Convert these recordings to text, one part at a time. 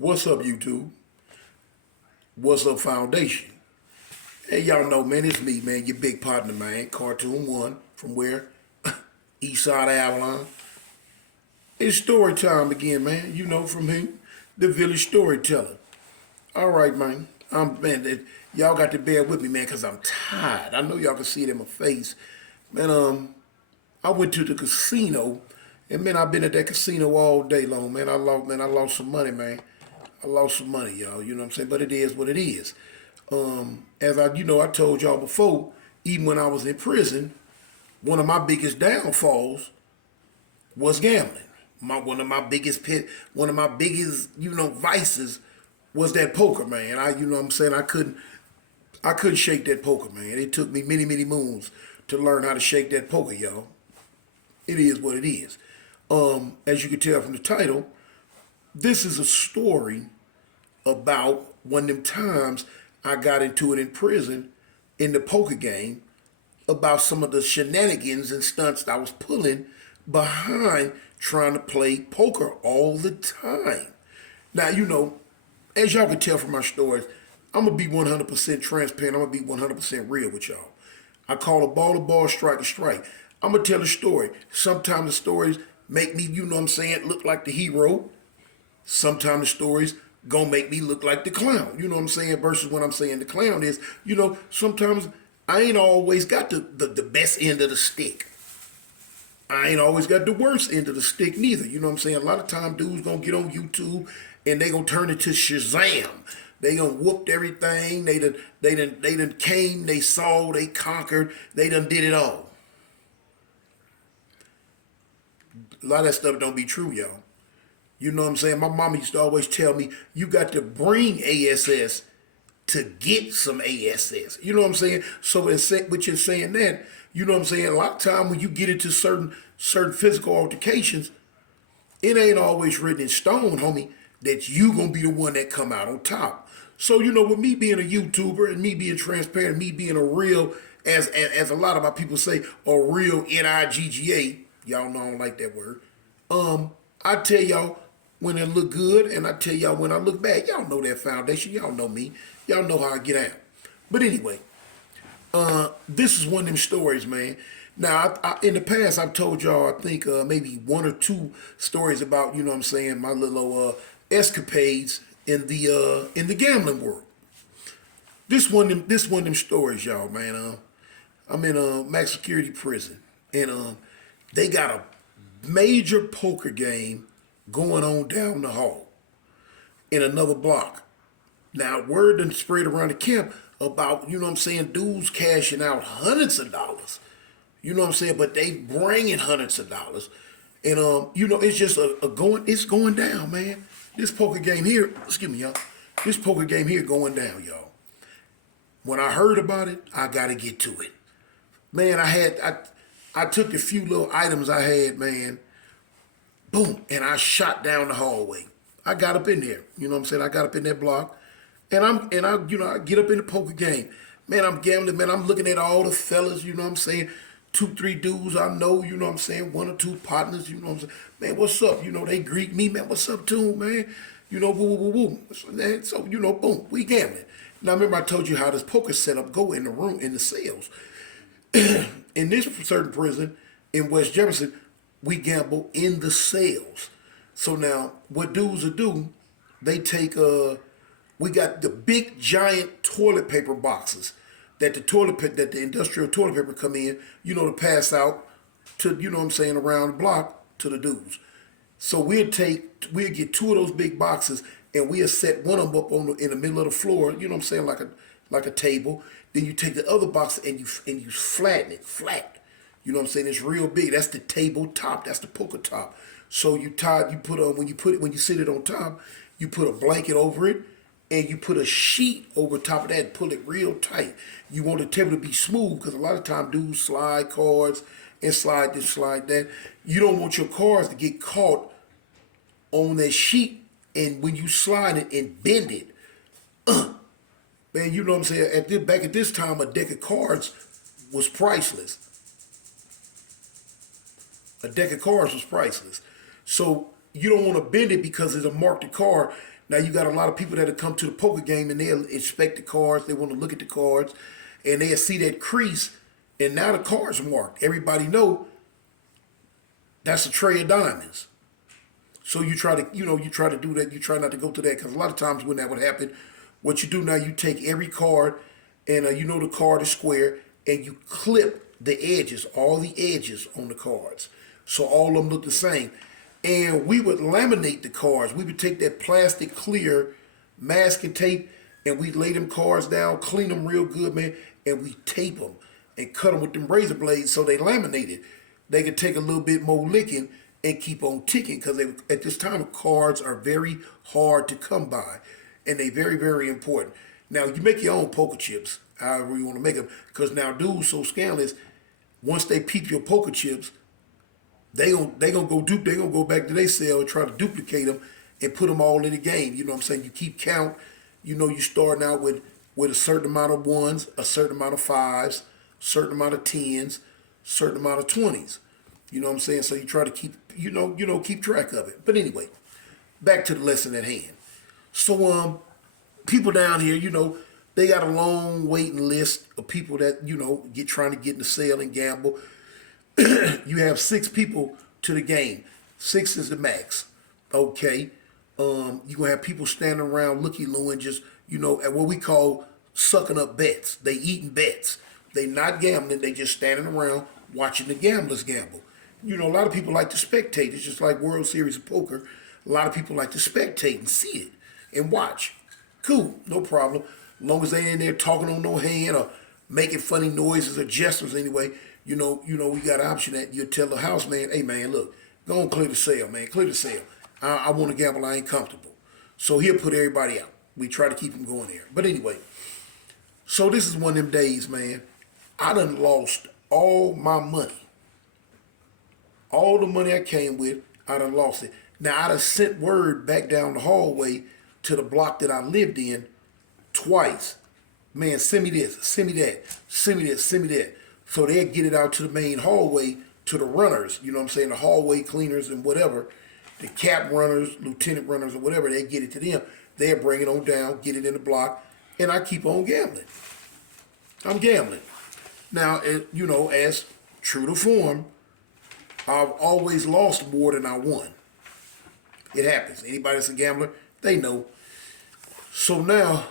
What's up, YouTube? What's up, Foundation? Hey, y'all know, man, it's me, man, your big partner, man, Cartoon One, from where? East Side of Avalon. It's story time again, man. You know from who? The village storyteller. All right, man. Y'all got to bear with me, man, because I'm tired. I know y'all can see it in my face. Man, I went to the casino, and man, I've been at that casino all day long, man. I lost some money, man. I lost some money, y'all. You know what I'm saying? But it is what it is. I told y'all before, even when I was in prison, one of my biggest downfalls was gambling. One of my biggest, vices was that poker, man. I couldn't shake that poker, man. It took me many, many moons to learn how to shake that poker, y'all. It is what it is. As you can tell from the title, this is a story about one of them times I got into it in prison in the poker game about some of the shenanigans and stunts I was pulling behind trying to play poker all the time. Now, as y'all can tell from my stories, I'm going to be 100% transparent. I'm going to be 100% real with y'all. I call a ball, strike a strike. I'm going to tell a story. Sometimes the stories make me, look like the hero. Sometimes the stories gonna make me look like the clown. You know what I'm saying? Versus when I'm saying the clown is, sometimes I ain't always got the best end of the stick. I ain't always got the worst end of the stick neither. You know what I'm saying? A lot of time dudes gonna get on YouTube and they gonna turn it to Shazam. They gonna whooped everything. They done came, they saw, they conquered, they done did it all. A lot of that stuff don't be true, y'all. You know what I'm saying? My mama used to always tell me, you got to bring ASS to get some ASS. You know what I'm saying? So which is saying that, you know what I'm saying? A lot of time when you get into certain physical altercations, it ain't always written in stone, homie, that you gonna be the one that come out on top. So, with me being a YouTuber and me being transparent, me being a real, as a lot of my people say, a real NIGGA, y'all know I don't like that word. I tell y'all when it look good, and I tell y'all when I look bad. Y'all know that foundation. Y'all know me. Y'all know how I get out. But anyway, this is one of them stories, man. Now, in the past, I've told y'all, I think maybe one or two stories about, my little escapades in the gambling world. This one of them stories, y'all, man. I'm in a max security prison, and they got a major poker game going on down the hall in another block. Now, word done spread around the camp about, dudes cashing out hundreds of dollars. You know what I'm saying? But they bringing hundreds of dollars. And, it's just it's going down, man. This poker game here, excuse me, y'all. This poker game here going down, y'all. When I heard about it, I got to get to it. Man, I took the few little items I had, man. Boom, and I shot down the hallway. I got up in there, you know what I'm saying? I got up in that block, and I get up in the poker game. Man, I'm gambling, man. I'm looking at all the fellas, you know what I'm saying? 2, 3 dudes I know, you know what I'm saying? 1 or 2 partners, you know what I'm saying? Man, what's up? They greet me, man. What's up, too, man? Woo, woo, woo, woo. So, boom, we gambling. Now, remember I told you how this poker setup go in the room, in the cells. In this certain prison in West Jefferson, we gamble in the cells. So now, what dudes will do, they take, we got the big giant toilet paper boxes that the industrial toilet paper come in, to pass out to, around the block to the dudes. So we'll get 2 of those big boxes and we'll set one of them up in the middle of the floor, like a table. Then you take the other box and you flatten it, flat. You know what I'm saying? It's real big. That's the table top. That's the poker top. So when you sit it on top, you put a blanket over it and you put a sheet over top of that and pull it real tight. You want the table to be smooth because a lot of times dudes slide cards and slide this, slide that. You don't want your cards to get caught on that sheet, and when you slide it and bend it, man, you know what I'm saying? Back at this time, a deck of cards was priceless. A deck of cards was priceless. So you don't want to bend it because it's a marked card Now you got a lot of people that come to the poker game and they'll inspect the cards. They want to look at the cards, and they'll see that crease, and now the card's marked. Everybody know that's a tray of diamonds. So you try to, you try to do that. You try not to go to that because a lot of times when that would happen, what you do now, you take every card, and the card is square, and you clip the edges, all the edges on the cards, so all of them look the same. And we would laminate the cards. We would take that plastic clear masking tape, and we lay them cards down, clean them real good, man, and we tape them and cut them with them razor blades so they laminated. They could take a little bit more licking and keep on ticking because at this time cards are very hard to come by, and they very, very important. Now you make your own poker chips, however you want to make them, because now dudes so scandalous, once they peep your poker chips, they gonna go back to their cell and try to duplicate them and put them all in the game. You know what I'm saying? You keep count. You starting out with a certain amount of ones, a certain amount of fives, a certain amount of tens, certain amount of 20s. You know what I'm saying? So you try to keep keep track of it. But anyway, back to the lesson at hand. So people down here, they got a long waiting list of people that trying to get in the sale and gamble. You have 6 people to the game. 6 is the max. Okay. You're gonna have people standing around looky-loo and just, at what we call sucking up bets. They eating bets. They not gambling, they just standing around watching the gamblers gamble. A lot of people like to spectate. It's just like World Series of Poker. A lot of people like to spectate and see it and watch. Cool, no problem. As long as they ain't in there talking on no hand or making funny noises or gestures anyway, we got an option that you tell the house man, hey man, look, go and clear the sale, man, clear the sale. I want to gamble, I ain't comfortable. So he'll put everybody out. We try to keep them going there. But anyway, so this is one of them days, man. I done lost all my money. All the money I came with, I done lost it. Now, I done sent word back down the hallway to the block that I lived in twice. Man, send me this, send me that, send me this, send me that. So they'll get it out to the main hallway to the runners, you know what I'm saying, the hallway cleaners and whatever, the cap runners, lieutenant runners or whatever, they get it to them. They'll bring it on down, get it in the block, and I keep on gambling. I'm gambling. Now, as true to form, I've always lost more than I won. It happens. Anybody that's a gambler, they know. So now,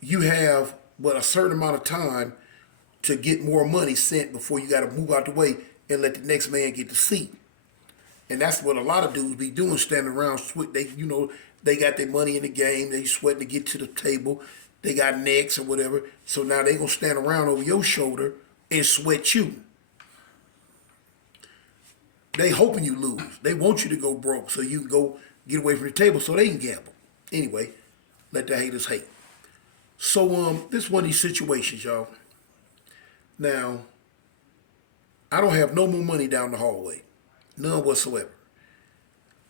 you have a certain amount of time to get more money sent before you got to move out the way and let the next man get the seat. And that's what a lot of dudes be doing, standing around. They got their money in the game. They sweating to get to the table. They got necks or whatever. So now they gonna stand around over your shoulder and sweat you. They hoping you lose. They want you to go broke so you can go get away from the table so they can gamble. Anyway, let the haters hate. So this one of these situations, y'all. Now, I don't have no more money down the hallway. None whatsoever.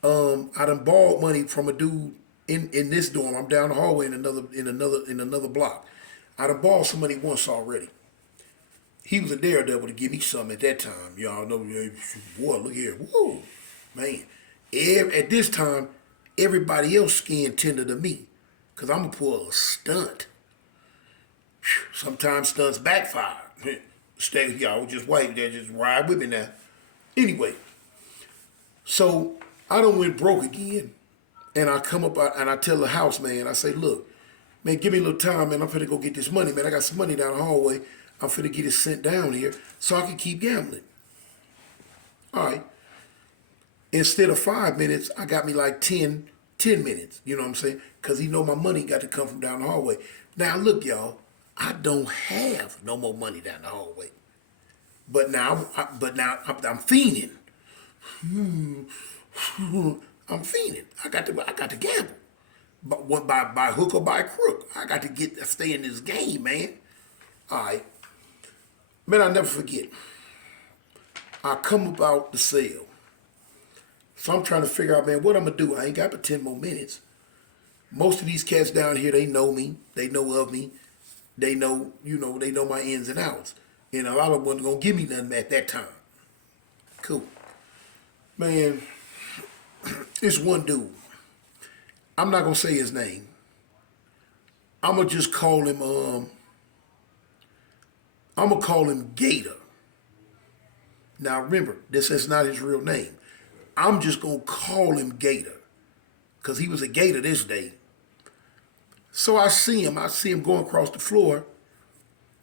I done borrowed money from a dude in this dorm. I'm down the hallway in another block. I done borrowed some money once already. He was a daredevil to give me some at that time. Y'all know, boy, look here. Whoa, man. At this time, everybody else skin tender to me. Because I'm going to pull a stunt. Sometimes stunts backfire. Stay, y'all just wait there, just ride with me now. Anyway, so I done went broke again. And I come up and I tell the house man, I say, look, man, give me a little time, man. I'm finna go get this money, man. I got some money down the hallway. I'm finna get it sent down here so I can keep gambling. All right. Instead of 5 minutes, I got me like 10 minutes. You know what I'm saying? Because he know my money got to come from down the hallway. Now, look, y'all. I don't have no more money down the hallway. But now I'm fiending. I'm fiending. I got to gamble. But by hook or by crook. I got to stay in this game, man. All right. Man, I'll never forget. I come about the sale. So I'm trying to figure out, man, what I'm going to do. I ain't got but 10 more minutes. Most of these cats down here, they know me. They know of me. They know, they know my ins and outs. And a lot of them wasn't going to give me nothing at that time. Cool. Man, it's one dude. I'm not gonna say his name. I'm gonna just call him. I'm gonna call him Gator. Now remember, this is not his real name. I'm just gonna call him Gator, cause he was a Gator this day. So I see him. I see him going across the floor,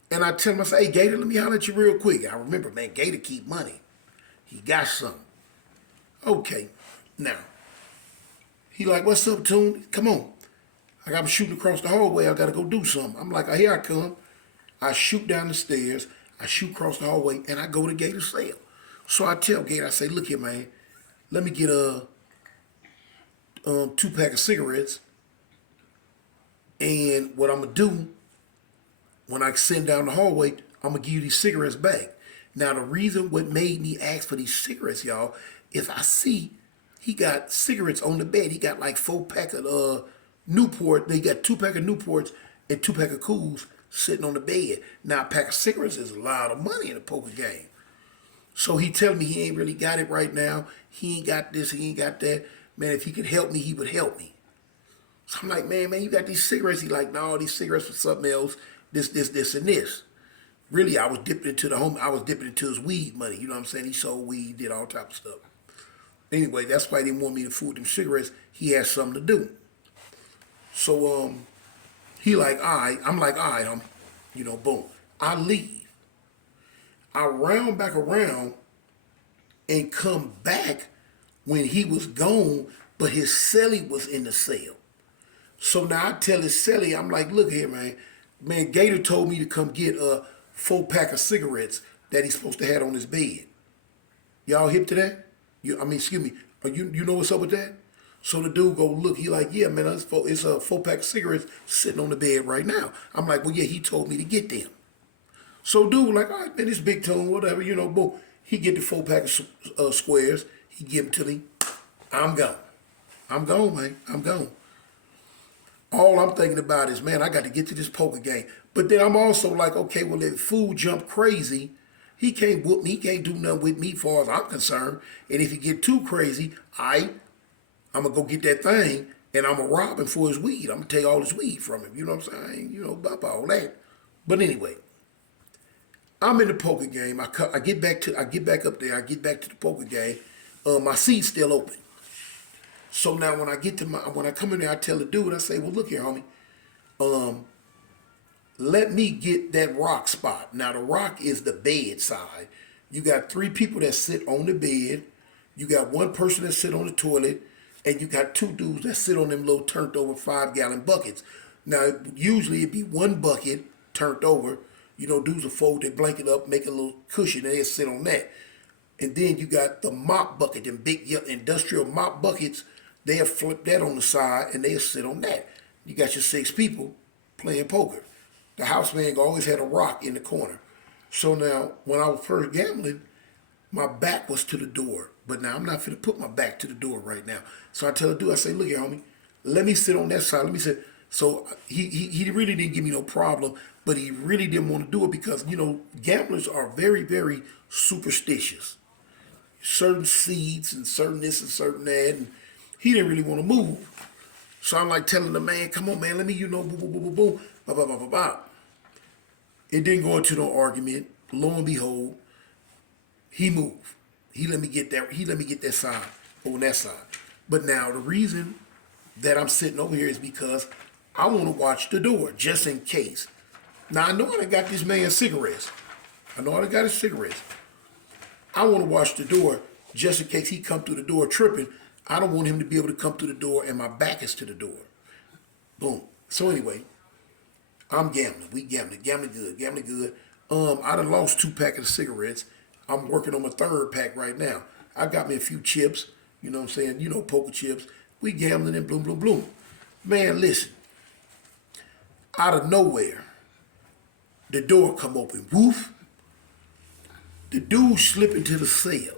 and I tell him, I say, "Hey Gator, let me holler at you real quick." I remember, man, Gator keep money. He got something. Okay, now he like, "What's up, Tune? Come on." Like I'm shooting across the hallway. I gotta go do something. I'm like, "Here I come." I shoot down the stairs. I shoot across the hallway, and I go to Gator's cell. So I tell Gator, I say, "Look here, man. Let me get a 2 pack of cigarettes. And what I'm gonna do when I send down the hallway, I'm gonna give you these cigarettes back." Now the reason what made me ask for these cigarettes, y'all, is I see he got cigarettes on the bed. He got like 4 pack of Newport. They got 2 pack of Newports and 2 pack of Cools sitting on the bed. Now a pack of cigarettes is a lot of money in a poker game. So he tell me he ain't really got it right now. He ain't got this, he ain't got that. Man, if he could help me, he would help me. So I'm like, man, you got these cigarettes. He like, no, these cigarettes for something else. This, and this. Really, I was dipping into I was dipping into his weed money. You know what I'm saying? He sold weed, did all type of stuff. Anyway, that's why he didn't want me to fool them cigarettes. He had something to do. So he like, all right. I'm like, all right, homie. Boom. I leave. I round back around and come back when he was gone, but his celly was in the cell. So now I tell his celly, I'm like, look here, man. Man, Gator told me to come get a 4 pack of cigarettes that he's supposed to have on his bed. Y'all hip to that? Excuse me. You know what's up with that? So the dude go look. He like, yeah, man, it's a 4 pack of cigarettes sitting on the bed right now. I'm like, well, yeah, he told me to get them. So dude like, all right, man, it's big tone, whatever, boom. He get the 4 pack of squares. He give them to me. I'm gone. I'm gone, man. I'm gone. All I'm thinking about is, man, I got to get to this poker game. But then I'm also like, okay, well, if fool jump crazy, he can't whoop me. He can't do nothing with me as far as I'm concerned. And if he get too crazy, I'm going to go get that thing and I'm going to rob him for his weed. I'm going to take all his weed from him. You know what I'm saying? About all that. But anyway, I'm in the poker game. I get back up there. I get back to the poker game. My seat's still open. So now when I come in there, I tell the dude, I say, well, look here, homie. Let me get that rock spot. Now the rock is the bed side. You got 3 people that sit on the bed. You got 1 person that sit on the toilet, and you got 2 dudes that sit on them little turned over 5-gallon buckets. Now usually it'd be 1 bucket turned over. Dudes will fold their blanket up, make a little cushion, and they sit on that. And then you got the mop bucket, them big industrial mop buckets. They'll flip that on the side and they'll sit on that. You got your 6 people playing poker. The house man always had a rock in the corner. So now, when I was first gambling, my back was to the door. But now I'm not finna put my back to the door right now. So I tell the dude, I say, look here, homie, let me sit on that side. Let me sit. So he really didn't give me no problem, but he really didn't want to do it because, gamblers are very, very superstitious. Certain seeds and certain this and certain that, and he didn't really want to move. So I'm like telling the man, come on, man, let me, boom, boom, boom, boom, boom, blah, blah, blah, blah, blah. It didn't go into no argument. Lo and behold, he moved. He let me get that side on that side. But now the reason that I'm sitting over here is because I want to watch the door just in case. Now I know I done got this man cigarettes. I got his cigarettes. I want to watch the door just in case he come through the door tripping. I don't want him to be able to come through the door and my back is to the door. Boom. So anyway, I'm gambling. We gambling good. I done lost 2 packs of cigarettes. I'm working on my 3rd pack right now. I got me a few chips, you know what I'm saying? Poker chips. We gambling and bloom, bloom, bloom. Man, listen. Out of nowhere, the door come open. Woof. The dude slip into the cell.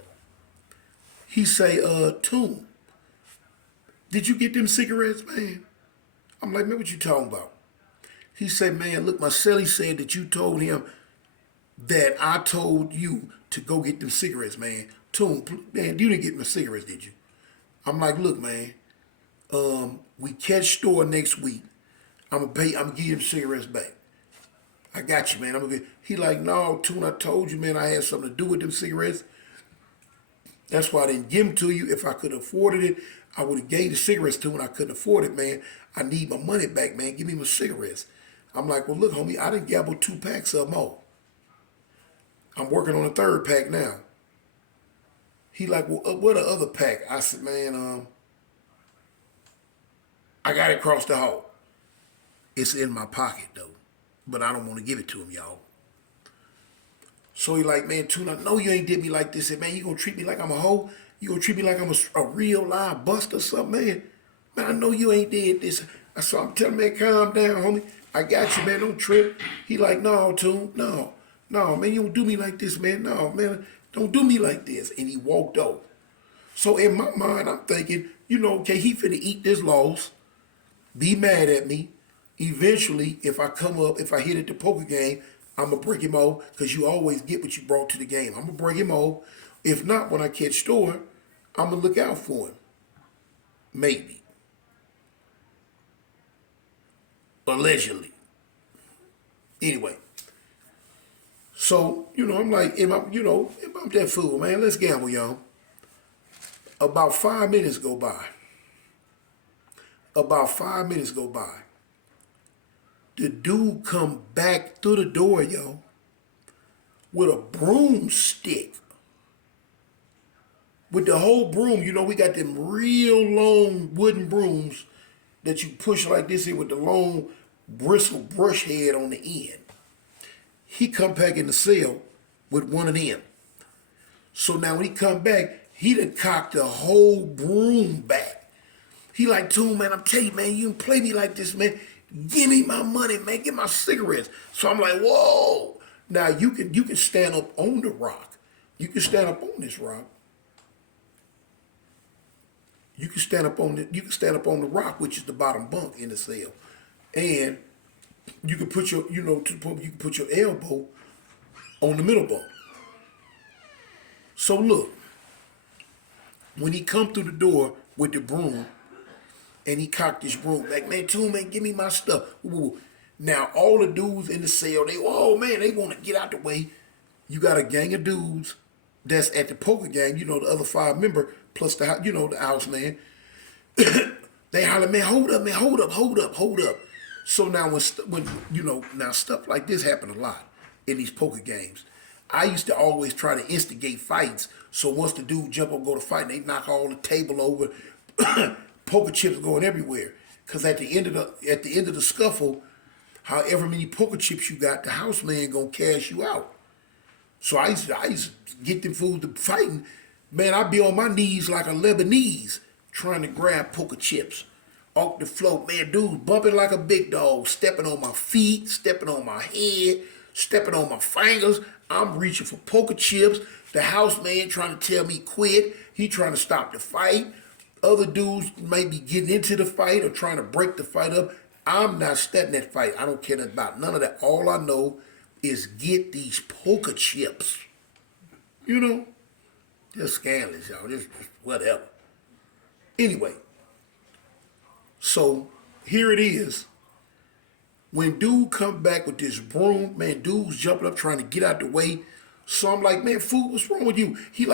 He say, Toon, did you get them cigarettes, man? I'm like, man, what you talking about? He said, man, look, my celly said that you told him that I told you to go get them cigarettes, man. Toon, man, you didn't get my cigarettes, did you? I'm like, look, man, We catch store next week. I'm gonna pay. I'm gonna give you the cigarettes back. I got you, man. I'm gonna. He like, no, Tune. I told you, man. I had something to do with them cigarettes. That's why I didn't give them to you. If I could have afforded it, I would have gave the cigarettes to him. I couldn't afford it, man. I need my money back, man. Give me my cigarettes. I'm like, well, look, homie, I didn't gamble 2 packs of them all. I'm working on a third pack now. He like, well, what the other pack? I said, man, I got it across the hall. It's in my pocket though, but I don't want to give it to him, y'all. So he like, man, Tune, I know you ain't did me like this. And man, you gonna treat me like I'm a hoe? You gonna treat me like I'm a real live bust or something, man? Man, I know you ain't did this. So I'm telling man, calm down, homie. I got you, man. Don't trip. He like, no, Tune, no, man, you don't do me like this, man. No, man, don't do me like this. And he walked off. So in my mind, I'm thinking, okay, he finna eat this loss, be mad at me. Eventually, if I hit at the poker game, I'm going to break him off because you always get what you brought to the game. I'm going to break him off. If not, when I catch store, I'm going to look out for him. Maybe. Allegedly. Anyway. So, I'm like, if I'm that fool, man, let's gamble, y'all. About 5 minutes go by. The dude come back through the door, yo, with a broomstick. With the whole broom, we got them real long wooden brooms that you push like this here with the long bristle brush head on the end. He come back in the cell with one of them. So now when he come back, he done cocked the whole broom back. He like, Tune, man, I'm telling you, man, you don't play me like this, man. Give me my money, man. Give my cigarettes. So I'm like, whoa. Now you can stand up on the rock. You can stand up on this rock. You can stand up on the rock, which is the bottom bunk in the cell. And you can put your, you can put your elbow on the middle bunk. So look, when he come through the door with the broom, and he cocked his broom like, man, Tune, man, give me my stuff. Ooh. Now all the dudes in the cell, they want to get out the way. You got a gang of dudes that's at the poker game, the other 5 member plus the house man. They holler, man, hold up, man, hold up. So now when now stuff like this happen a lot in these poker games. I used to always try to instigate fights. So once the dude jump up, go to fight, they knock all the table over. Poker chips going everywhere. Cause at the end of the scuffle, however many poker chips you got, the house man gonna cash you out. So I used to get them fools to fighting. Man, I'd be on my knees like a Lebanese trying to grab poker chips off the floor. Man, dudes bumping like a big dog, stepping on my feet, stepping on my head, stepping on my fingers. I'm reaching for poker chips. The house man trying to tell me quit. He trying to stop the fight. Other dudes may be getting into the fight or trying to break the fight up. I'm not studying that fight. I don't care about none of that. All I know is get these poker chips. Just scandalous, y'all. Just whatever. Anyway, so here it is. When dude come back with this broom, man, dude's jumping up trying to get out the way. So I'm like, man, fool, what's wrong with you? He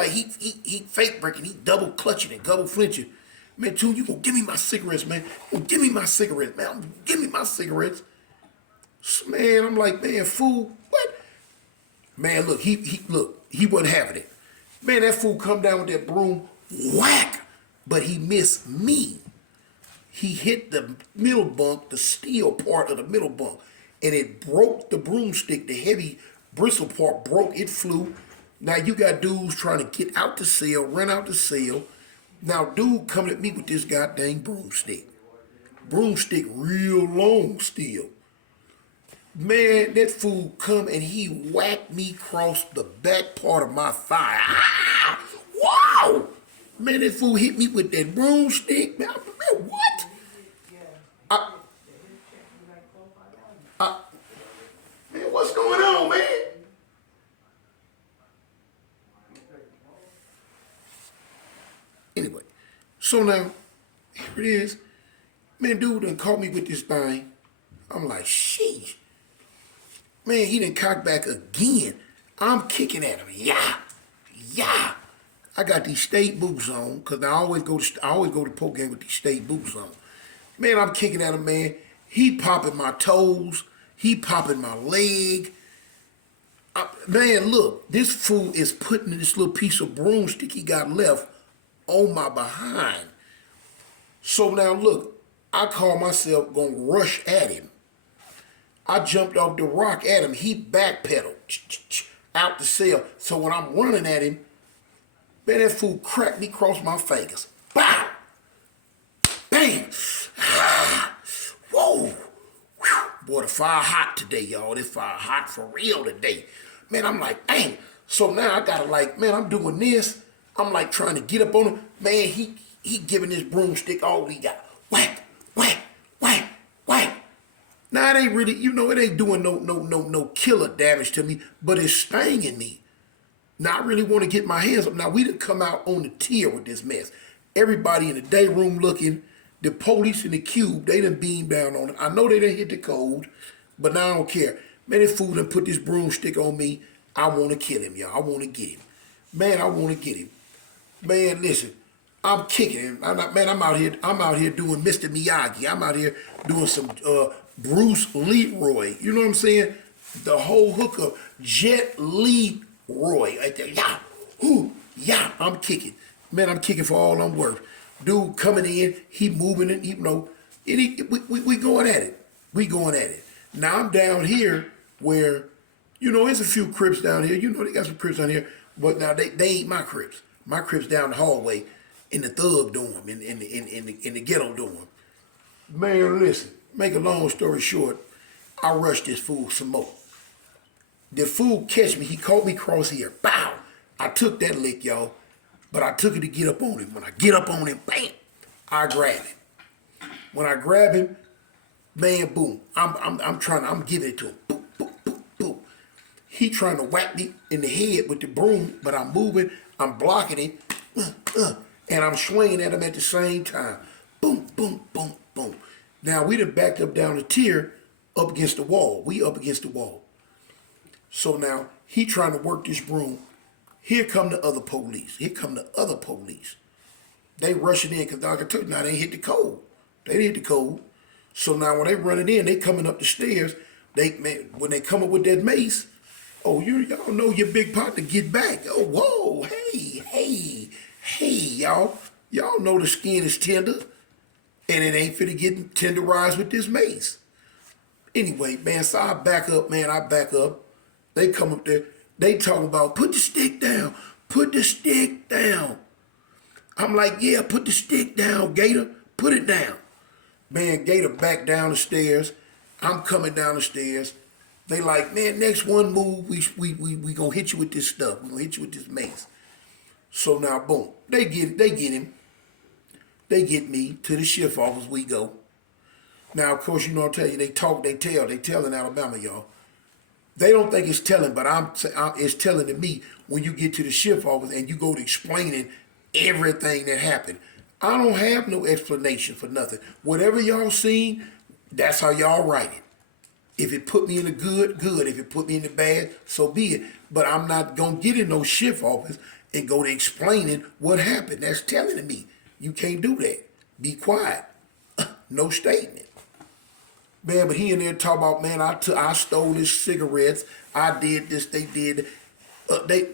fake breaking, he double clutching and double flinching. Man, Tune, you gonna give me my cigarettes, man. Give me my cigarettes, man. Give me my cigarettes. So, man, I'm like, man, fool, what? Man, look, he wasn't having it. Man, that fool come down with that broom, whack, but he missed me. He hit the middle bunk, the steel part of the middle bunk, and it broke the broomstick. The heavy bristle part broke, it flew. Now you got dudes trying to get out the cell, run out the cell. Now dude coming at me with this goddamn broomstick. Broomstick real long still. Man, that fool come and he whacked me across the back part of my thigh. Ah! Wow! Man, that fool hit me with that broomstick. Man, what? Man, what's going on, man? Anyway, so now Here it is. Man, dude done caught me with this thing. I'm like, sheesh. Man, he done cocked back again. I'm kicking at him. Yeah. Yeah. I got these state boots on, because I always go to poke game with these state boots on. Man, I'm kicking at him, man. He popping my toes. He popping my leg. Man, look, this fool is putting this little piece of broomstick he got left on my behind. So now look, I call myself gonna rush at him. I jumped off the rock at him. He backpedaled out the cell. So when I'm running at him, man, that fool cracked me across my fingers. Bow! Bam! Ah, whoa! Whew. Boy, the fire hot today, y'all. This fire hot for real today. Man, I'm like, dang. So now I gotta man, I'm doing this. I'm like trying to get up on him. Man, he giving this broomstick all he got. Whack, whack, whack, whack. Now it ain't really, it ain't doing no killer damage to me, but it's stinging me. Now I really want to get my hands up. Now we done come out on the tier with this mess. Everybody in the day room looking. The police in the cube, they done beamed down on it. I know they done hit the code, but now I don't care. Man, this fool done put this broomstick on me. I want to kill him, y'all. I want to get him. Man, I want to get him. Man, listen, I'm kicking him. I'm out here doing Mr. Miyagi. I'm out here doing some Bruce Leroy. You know what I'm saying? The whole hookup. Jet Leroy. Right there. Yeah. Whoo. Yeah. I'm kicking. Man, I'm kicking for all I'm worth. Dude coming in, he moving it, we going at it. We going at it. Now I'm down here where, there's a few Crips down here. They got some Crips down here, but now they ain't my Crips. My Crips down the hallway in the thug dorm, in the ghetto dorm. Man, listen, make a long story short, I rushed this fool some more. The fool catch me, he caught me cross here. Bow! I took that lick, y'all. But I took it to get up on him. When I get up on him, bam, I grab him. When I grab him, man, boom. I'm giving it to him. Boom, boom, boom, boom. He trying to whack me in the head with the broom, but I'm moving, I'm blocking him, and I'm swinging at him at the same time. Boom, boom, boom, boom. Now we done backed up down the tier up against the wall. We up against the wall. So now he trying to work this broom. Here come the other police. They rushing in because like I told you, now they hit the code. So now when they running in, they coming up the stairs. When they come up with that mace, oh, y'all know your big partner get back. Oh, whoa, hey, y'all. Y'all know the skin is tender, and it ain't finna get tenderized with this mace. Anyway, man, so I back up. They come up there. They talking about, put the stick down. I'm like, yeah, put the stick down, Gator. Put it down. Man, Gator back down the stairs. I'm coming down the stairs. They like, man, next one move, we gonna hit you with this stuff. We gonna hit you with this mace. So now, boom, they get him. They get me to the shift office. We go. Now, of course, I'll tell you, they tell in Alabama, y'all. They don't think it's telling, but it's telling to me when you get to the shift office and you go to explaining everything that happened. I don't have no explanation for nothing. Whatever y'all seen, that's how y'all write it. If it put me in the good, good. If it put me in the bad, so be it. But I'm not going to get in no shift office and go to explaining what happened. That's telling to me. You can't do that. Be quiet. No statement. Man, but he in there talking about, man, I stole his cigarettes. I did this, they did.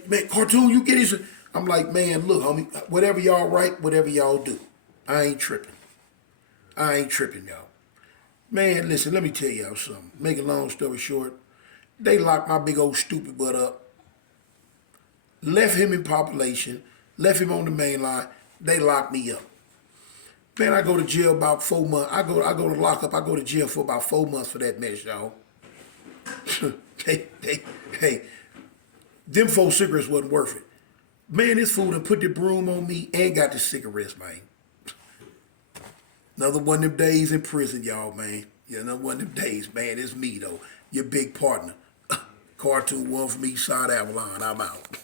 Man, Cartoon, you get his. I'm like, man, look, homie, whatever y'all write, whatever y'all do. I ain't tripping, y'all. Man, listen, let me tell y'all something. Make a long story short, they locked my big old stupid butt up. Left him in population, left him on the main line. They locked me up. Man, I go to jail about 4 months. I go to lockup. I go to jail for about 4 months for that mess, y'all. Hey, them 4 cigarettes wasn't worth it. Man, this fool done put the broom on me and got the cigarettes, man. Another one of them days in prison, y'all, man. Yeah, another one of them days, man. It's me, though. Your big partner. Cartoon one from East Side Avalon. I'm out.